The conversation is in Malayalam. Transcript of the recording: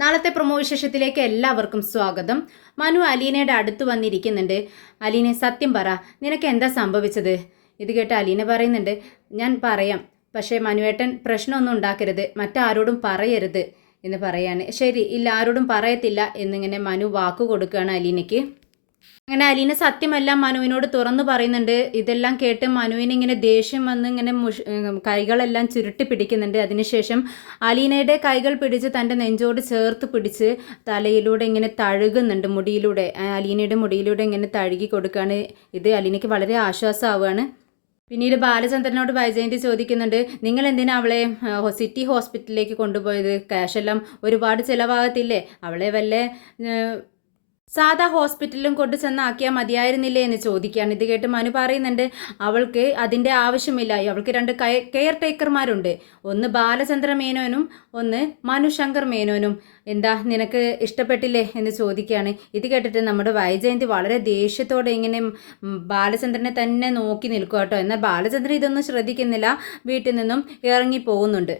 നാളത്തെ പ്രൊമോ വിശേഷത്തിലേക്ക് എല്ലാവർക്കും സ്വാഗതം. മനു അലീനയുടെ അടുത്ത് വന്നിരിക്കുന്നുണ്ട്. അലീനെ, സത്യം പറ, നിനക്ക് എന്താ സംഭവിച്ചത്? ഇത് കേട്ട് അലീന പറയുന്നുണ്ട്, ഞാൻ പറയാം, പക്ഷേ മനുവേട്ടൻ പ്രശ്നമൊന്നും ഉണ്ടാക്കരുത്, മറ്റാരോടും പറയരുത് എന്ന് പറയാണ്. ശരി, ഇല്ല, ആരോടും പറയത്തില്ല എന്നിങ്ങനെ മനു വാക്കു കൊടുക്കുകയാണ് അലീനയ്ക്ക്. അങ്ങനെ അലീന സത്യമെല്ലാം മനുവിനോട് തുറന്നു പറയുന്നുണ്ട്. ഇതെല്ലാം കേട്ട് മനുവിന് ഇങ്ങനെ ദേഷ്യം വന്ന് ഇങ്ങനെ കൈകളെല്ലാം ചുരുട്ടി പിടിക്കുന്നുണ്ട്. അതിനുശേഷം അലീനയുടെ കൈകൾ പിടിച്ച് തൻ്റെ നെഞ്ചോട് ചേർത്ത് പിടിച്ച് തലയിലൂടെ ഇങ്ങനെ തഴുകുന്നുണ്ട്, മുടിയിലൂടെ, അലീനയുടെ മുടിയിലൂടെ ഇങ്ങനെ തഴുകി കൊടുക്കുകയാണ്. ഇത് അലീനയ്ക്ക് വളരെ ആശ്വാസമാവുകയാണ്. പിന്നീട് ബാലചന്ദ്രനോട് വൈജയന്തി ചോദിക്കുന്നുണ്ട്, നിങ്ങൾ എന്തിനാ അവളെ സിറ്റി ഹോസ്പിറ്റലിലേക്ക് കൊണ്ടുപോയത്? ക്യാഷെല്ലാം ഒരുപാട് ചിലവാകത്തില്ലേ? അവളെ വല്ല സാധാ ഹോസ്പിറ്റലിലും കൊണ്ട് ചെന്നാക്കിയാൽ മതിയായിരുന്നില്ലേ എന്ന് ചോദിക്കുകയാണ്. ഇത് കേട്ട് മനു പറയുന്നുണ്ട്, അവൾക്ക് അതിൻ്റെ ആവശ്യമില്ല. അവൾക്ക് രണ്ട് കെയർ ടേക്കർമാരുണ്ട്, ഒന്ന് ബാലചന്ദ്ര മേനോനും ഒന്ന് മനുശങ്കർ മേനോനും. എന്താ, നിനക്ക് ഇഷ്ടപ്പെട്ടില്ലേ എന്ന് ചോദിക്കുകയാണ്. ഇത് കേട്ടിട്ട് നമ്മുടെ വൈജയന്തി വളരെ ദേഷ്യത്തോടെ ഇങ്ങനെ ബാലചന്ദ്രനെ തന്നെ നോക്കി നിൽക്കുക കേട്ടോ. എന്നാൽ ബാലചന്ദ്രൻ ഇതൊന്നും ശ്രദ്ധിക്കുന്നില്ല, വീട്ടിൽ നിന്നും ഇറങ്ങി പോകുന്നുണ്ട്.